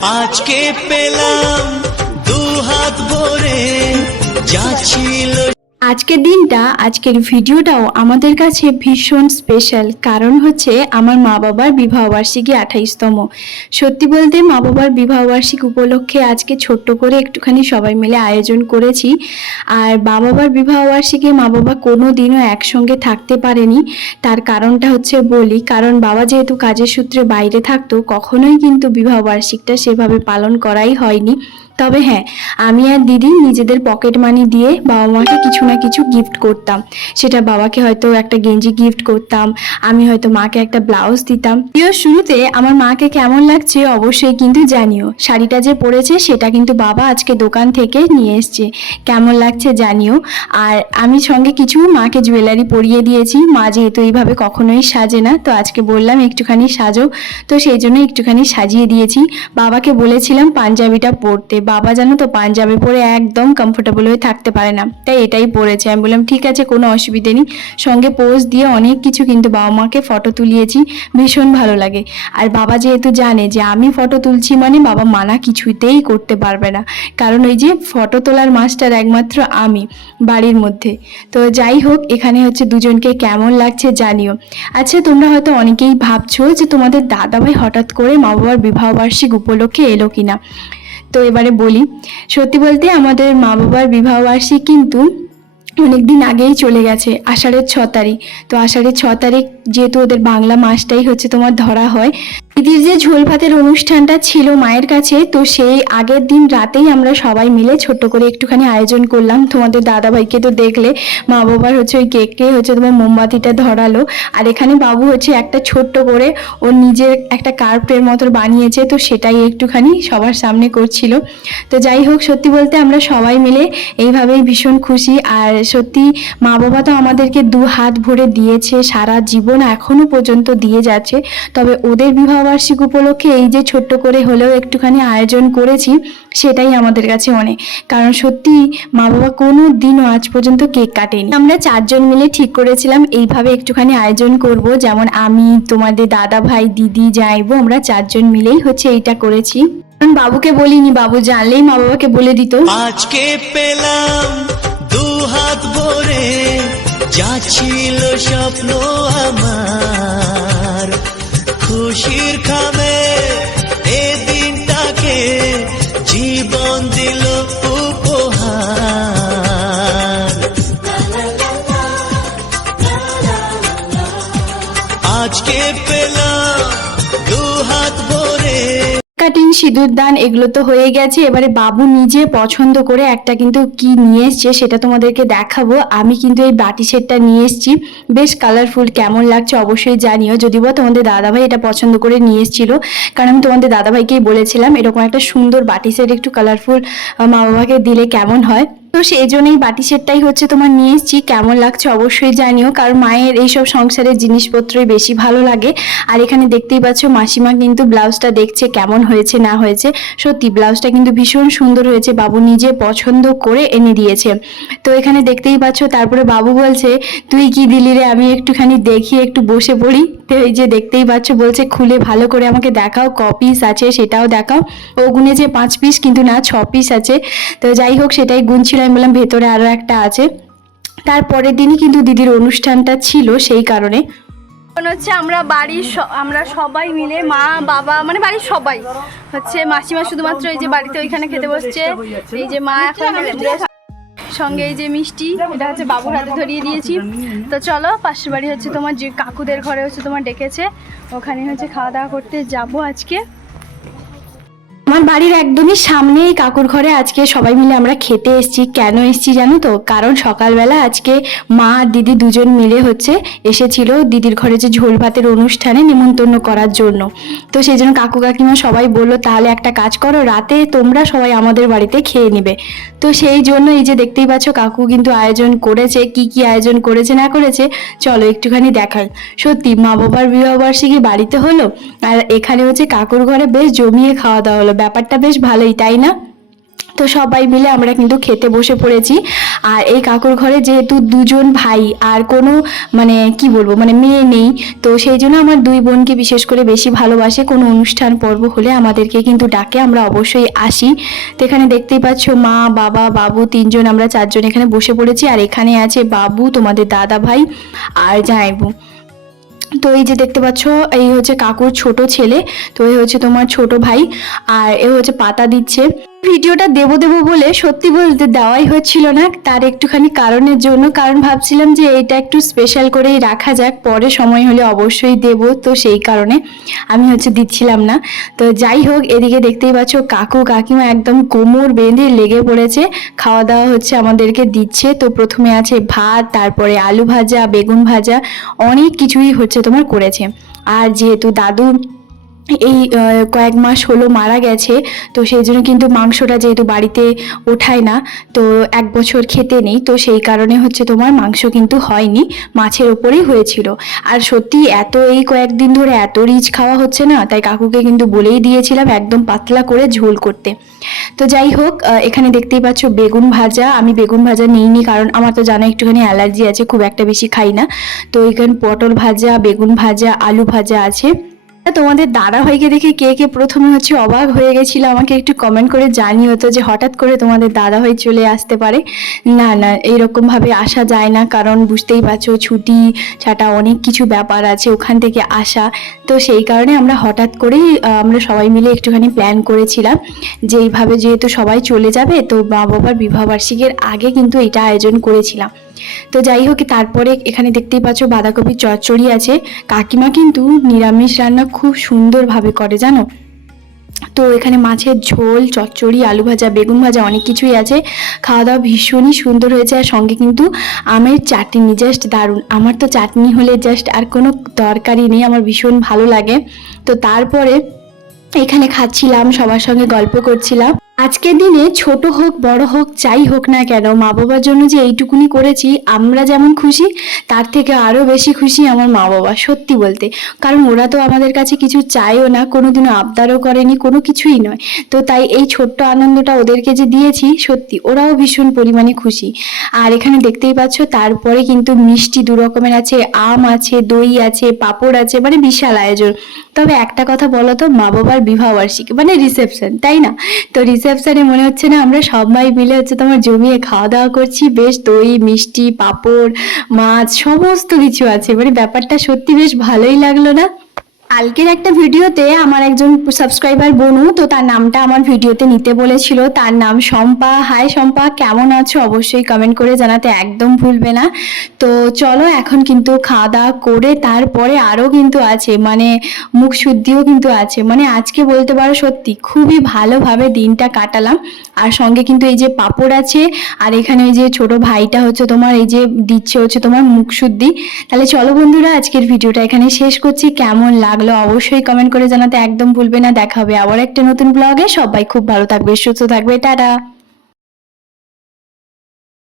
আজকে পেলাম দু হাত ভরে যা ছিল। আজকের দিনটা, আজকের ভিডিওটাও আমাদের কাছে ভীষণ স্পেশাল। কারণ হচ্ছে আমার মা বাবার বিবাহবার্ষিকী 28তম। সত্যি বলতে মা বাবার বিবাহবার্ষিকী উপলক্ষে আজকে ছোট্ট করে একটুখানি সবাই মিলে আয়োজন করেছি। আর মা বাবার বিবাহবার্ষিকী মা বাবা কোনো দিনও একসঙ্গে থাকতে পারেনি। তার কারণটা হচ্ছে বলি, কারণ বাবা যেহেতু কাজের সূত্রে বাইরে থাকতো, কখনোই কিন্তু বিবাহবার্ষিকীটা সেভাবে পালন করাই হয়নি। তবে হ্যাঁ, আমি আর দিদি নিজেদের পকেট মানি দিয়ে বাবা মাকে কিছু না কিছু গিফট করতাম। সেটা বাবাকে হয়তো একটা গেঞ্জি গিফট করতাম, আমি হয়তো মাকে একটা ব্লাউজ দিতাম। প্রিয়, শুরুতে আমার মাকে কেমন লাগছে অবশ্যই কিন্তু জানিও। শাড়িটা যে পরেছে সেটা কিন্তু বাবা আজকে দোকান থেকে নিয়ে এসছে, কেমন লাগছে জানিও। আর আমি সঙ্গে কিছু মাকে জুয়েলারি পরিয়ে দিয়েছি। মা যেহেতু এইভাবে কখনোই সাজে না, তো আজকে বললাম একটুখানি সাজো, তো সেই জন্য একটুখানি সাজিয়ে দিয়েছি। বাবাকে বলেছিলাম পাঞ্জাবিটা পরতে, বাবা জানো তো পাঞ্জাবি পরে একদম কমফোর্টেবল হয়ে থাকতে পারে না, তাই এটাই পরেছে। আমি বললাম ঠিক আছে, কোনো অসুবিধে নেই। সঙ্গে পোজ দিয়ে অনেক কিছু কিন্তু বাবা মাকে ফটো তুলিয়েছি, ভীষণ ভালো লাগে। আর বাবা যেহেতু জানে যে আমি ফটো তুলছি মানে বাবা মানা কিছুতেই করতে পারবে না, কারণ ওই যে ফটো তোলার মাস্টার একমাত্র আমি বাড়ির মধ্যে। তো যাই হোক, এখানে হচ্ছে দুজনকে কেমন লাগছে জানিও। আচ্ছা, তোমরা হয়তো অনেকেই ভাবছো যে তোমাদের দাদাভাই হঠাৎ করে মা বাবার বিবাহবার্ষিকী উপলক্ষে এলো কিনা। তো এবারে বলি, সত্যি বলতে আমাদের মা বাবার বিবাহবার্ষিকী কিন্তু অনেকদিন আগেই চলে গেছে, আষাঢ়ের 6 তারিখ। তো আষাঢ়ের 6 তারিখ যেহেতু ওদের বাংলা মাসটাই হচ্ছে তোমার ধরা হয়। দিদির যে ঝোল ভাতের অনুষ্ঠানটা ছিল মায়ের কাছে, তো সেই আগের দিন রাতেই আমরা সবাই মিলে ছোট্ট করে একটুখানি আয়োজন করলাম। তোমাদের দাদাভাইকে তো দেখলে, মা বাবার হচ্ছে ওই কেককে হচ্ছে তোমার মোমবাতিটা ধরালো। আর এখানে বাবু হচ্ছে একটা ছোট্ট করে ওর নিজের একটা কার্পের মতো বানিয়েছে, তো সেটাই একটুখানি সবার সামনে করছিল। তো যাই হোক, সত্যি বলতে আমরা সবাই মিলে এইভাবেই ভীষণ খুশি। আর সত্যি মা বাবা তো আমাদেরকে দু হাত ভরে দিয়েছে, সারা জীবন এখনো পর্যন্ত দিয়ে যাচ্ছে। তবে ওদের বিবাহবার্ষিকী উপলক্ষে এই যে ছোট্ট করে হলেও একটুখানি আয়োজন করেছি, সেটাই আমাদের কাছে অনেক। কারণ সত্যি মা বাবা কোনো দিনও আজ পর্যন্ত কেক কাটেনি। আমরা 4 জন মিলে ঠিক করেছিলাম এইভাবে একটুখানি আয়োজন করব, যেমন আমি, তোমাদের দাদা ভাই, দিদি, যাইবো, আমরা 4 জন মিলেই হচ্ছে এইটা করেছি। কারণ বাবুকে বলিনি, বাবু জানলেই মা বাবাকে বলে দিত। আজকে পেলাম দু হাত ভরে যা ছিল স্বপ্ন আমার, খুশির খামে এ দিনটাকে জীবন দিল উপহার। আজকে পেলাম দু হাত ভরে। কাটিং, সিঁদুর দান এগুলো তো হয়ে গেছে। এবারে বাবু নিজে পছন্দ করে একটা কিন্তু কি নিয়ে এসছে সেটা তোমাদেরকে দেখাবো। আমি কিন্তু এই বাটি সেটটা নিয়ে এসেছি, বেশ কালারফুল, কেমন লাগছে অবশ্যই জানিও। যদিও বা তোমাদের দাদাভাই এটা পছন্দ করে নিয়ে এসেছিল, কারণ আমি তোমাদের দাদাভাইকেই বলেছিলাম এরকম একটা সুন্দর বাটি সেট একটু কালারফুল মা বাবাকে দিলে কেমন হয়। তো সেই জন্যই বাটি সেটটাই হচ্ছে তোমার নিয়ে এসেছি। কেমন লাগছে অবশ্যই জানিও, কারণ মায়ের এইসব সংসারের জিনিসপত্রই বেশি ভালো লাগে। আর এখানে দেখতেই পাচ্ছ মাসিমা কিন্তু ব্লাউজটা দেখছে কেমন হয়েছে না হয়েছে। সত্যি ব্লাউজটা কিন্তু ভীষণ সুন্দর হয়েছে, বাবু নিজে পছন্দ করে এনে দিয়েছে। তো এখানে দেখতেই পাচ্ছ, তারপরে বাবু বলছে তুই কি দিলি রে, আমি একটুখানি দেখি, একটু বসে পড়ি। তো এই যে দেখতেই পাচ্ছ, বলছে খুলে ভালো করে আমাকে দেখাও, ক পিস আছে সেটাও দেখাও। ও গুনে যে 5 পিস, কিন্তু না 6 পিস আছে। তো যাই হোক, সেটাই গুনছিল। আমি বললাম ভেতরে আরো একটা আছে। তারপরের দিনই কিন্তু দিদির অনুষ্ঠানটা ছিল, সেই কারণে হচ্ছে আমরা সবাই মিলে, মা বাবা মানে বাড়ির সবাই হচ্ছে, মাসিমা শুধুমাত্র এই যে বাড়িতে ওইখানে খেতে বসছে। এই যে মা এখন সঙ্গে এই যে মিষ্টি, এটা হচ্ছে বাবুর হাতে ধরিয়ে দিয়েছি। তো চলো, পাশের বাড়ি হচ্ছে তোমার যে কাকুদের ঘরে হচ্ছে তোমার ডেকেছে, ওখানে হচ্ছে খাওয়া দাওয়া করতে যাব আজকে। আমার বাড়ির একদমই সামনেই কাকুর ঘরে আজকে সবাই মিলে আমরা খেতে এসেছি। কেন এসেছি জানো তো? কারণ সকালবেলা আজকে মা আর দিদি দুজন মিলে হচ্ছে এসেছিল দিদির ঘরে যে ঝোল ভাতের অনুষ্ঠানে নিমন্ত্রণ করার জন্য। তো সেই জন্য কাকু কাকিমা সবাই বললো তাহলে একটা কাজ করো, রাতে তোমরা সবাই আমাদের বাড়িতে খেয়ে নিবে। তো সেই জন্য এই যে দেখতেই পাচ্ছ কাকু কিন্তু আয়োজন করেছে। কি কি আয়োজন করেছে না করেছে চলো একটুখানি দেখাই। সত্যি মা বাবার বিবাহবার্ষিকী বাড়িতে হলো, আর এখানে হচ্ছে কাকুর ঘরে বেশ জমিয়ে খাওয়া দাওয়া হলো। ব্যাপারটা বেশ ভালোই, তাই না? তো সবাই মিলে আমরা কিন্তু খেতে বসে পড়েছি। আর এই কাকুর ঘরে যেহেতু দুজন ভাই আর কোনো মানে কি বলবো মানে মেয়ে নেই, তো সেই জন্য আমার দুই বোনকে বিশেষ করে বেশি ভালোবাসে। কোনো অনুষ্ঠান পর্ব হলে আমাদেরকে কিন্তু ডাকে, আমরা অবশ্যই আসি। তো এখানে দেখতেই পাচ্ছ মা, বাবা, বাবু, তিনজন, আমরা চারজন এখানে বসে পড়েছি। আর এখানে আছে বাবু, তোমাদের দাদা ভাই আর জামাইবু। তো এই যে দেখতে পাচ্ছ এই হচ্ছে কাকুর ছোট ছেলে, তো এই হচ্ছে তোমার ছোট ভাই, আর এ হচ্ছে পাতা দিচ্ছে। ভিডিওটা দেবো বলে সত্যি বলতে দেওয়াই হচ্ছিল না, তার একটুখানি কারণের জন্য, কারণ ভাবছিলাম যে এটা একটু স্পেশাল করেই রাখা যাক, পরে সময় হলে অবশ্যই দেব, তো সেই কারণে আমি হচ্ছে দিচ্ছিলাম না। তো যাই হোক, এদিকে দেখতেই পাচ্ছ কাকু কাকিমা একদম কোমর বেঁধে লেগে পড়েছে, খাওয়া দাওয়া হচ্ছে আমাদেরকে দিচ্ছে। তো প্রথমে আছে ভাত, তারপরে আলু ভাজা, বেগুন ভাজা, অনেক কিছুই হচ্ছে তোমার করেছে। আর যেহেতু দাদু এই কয়েক মাস হলো মারা গেছে, তো সেই জন্য কিন্তু মাংসটা যেহেতু বাড়িতে ওঠায় না, তো 1 বছর খেতে নেই, তো সেই কারণে হচ্ছে তোমার মাংস কিন্তু হয়নি, মাছের ওপরেই হয়েছিল। আর সত্যি এত এই কয়েকদিন ধরে এত রিচ খাওয়া হচ্ছে না, তাই কাকুকে কিন্তু বলেই দিয়েছিলাম একদম পাতলা করে ঝোল করতে। তো যাই হোক, এখানে দেখতেই পাচ্ছ বেগুন ভাজা, আমি বেগুন ভাজা নিইনি কারণ আমার তো জানো একটুখানি অ্যালার্জি আছে, খুব একটা বেশি খাই না। তো এখানে পটল ভাজা, বেগুন ভাজা, আলু ভাজা আছে। তোমাদের দাদা ভাইকে দেখে কে কে প্রথমে হচ্ছে অবাক হয়ে গেছিল আমাকে একটু কমেন্ট করে জানিও তো, যে হঠাৎ করে তোমাদের দাদা ভাই চলে আসতে পারে। না না, এইরকম ভাবে আসা যায় না, কারণ বুঝতেই পারছো ছুটি ছাটা অনেক কিছু ব্যাপার আছে, ওখান থেকে আসা। তো সেই কারণে আমরা হঠাৎ করেই আমরা সবাই মিলে একটুখানি প্ল্যান করেছিলাম যে এইভাবে যেহেতু সবাই চলে যাবে, তো মা বাবার বিবাহবার্ষিকীর আগে কিন্তু এটা আয়োজন করেছিলাম। তো যাই হোক, তারপরে এখানে দেখতেই পাচ্ছ বাঁধাকপির চচ্চড়ি আছে। কাকিমা কিন্তু নিরামিষ রান্না খুব সুন্দরভাবে করে জানো। তো এখানে মাছের ঝোল, চচ্চড়ি, আলু ভাজা, বেগুন ভাজা, অনেক কিছুই আছে। খাওয়া দাওয়া ভীষণই সুন্দর হয়েছে। আর সঙ্গে কিন্তু আমের চাটনি, জাস্ট দারুণ। আমার তো চাটনি হলে জাস্ট আর কোনো তরকারি নেই, আমার ভীষণ ভালো লাগে। তো তারপরে এখানে খাচ্ছিলাম, সবার সঙ্গে গল্প করছিলাম। আজকের দিনে ছোট হোক বড় হোক যাই হোক না কেন, মা বাবার জন্য যে এইটুকুনি করেছি, আমরা যেমন খুশি তার থেকে আরো বেশি খুশি আমার মা বাবা, সত্যি বলতে। কারণ ওরা তো আমাদের কাছে কিছু চায়ও না, কোনোদিনও আবদারও করেনি, কোনো কিছুই নয়। তো তাই এই ছোট্ট আনন্দটা ওদেরকে যে দিয়েছি, সত্যি ওরাও ভীষণ পরিমাণে খুশি। আর এখানে দেখতেই পাচ্ছ তারপরে কিন্তু মিষ্টি 2 রকমের আছে, আম আছে, দই আছে, পাঁপড় আছে, মানে বিশাল আয়োজন। তবে একটা কথা বলো তো, মা বাবার বিবাহবার্ষিকী মানে রিসেপশন, তাই না? তো রিসেপশনে মনে হচ্ছে না আমরা সবাই মিলে হচ্ছে তোমার জমিয়ে খাওয়া দাওয়া করছি, বেশ দই, মিষ্টি, পাঁপড়, মাছ, সমস্ত কিছু আছে, মানে ব্যাপারটা সত্যি বেশ ভালোই লাগলো না? কালকের একটা ভিডিওতে আমার একজন সাবস্ক্রাইবার বনু, তো তার নামটা আমার ভিডিওতে নিতে বলেছিল, তার নাম শম্পা। হাই শম্পা, কেমন আছো? অবশ্যই কমেন্ট করে জানাতে একদম ভুলবে না। তো চলো এখন কিন্তু খাওয়া দাওয়া করে তারপরে আরও কিন্তু আছে, মানে মুখ শুদ্ধিও কিন্তু আছে, মানে আজকে বলতে পারো সত্যি খুবই ভালোভাবে দিনটা কাটালাম। আর সঙ্গে কিন্তু এই যে পাঁপড় আছে, আর এখানে এই যে ছোট ভাইটা হচ্ছে তোমার এই যে দিচ্ছে হচ্ছে তোমার মুখ শুদ্ধি। তাহলে চলো বন্ধুরা, আজকের ভিডিওটা এখানে শেষ করছি। কেমন লাগলো অবশ্যই কমেন্ট করে জানাতে একদম ভুলবে না। দেখা হবে আবার একটা নতুন ব্লগে। সবাই খুব ভালো থাকবে, সুস্থ থাকবে, টাটা।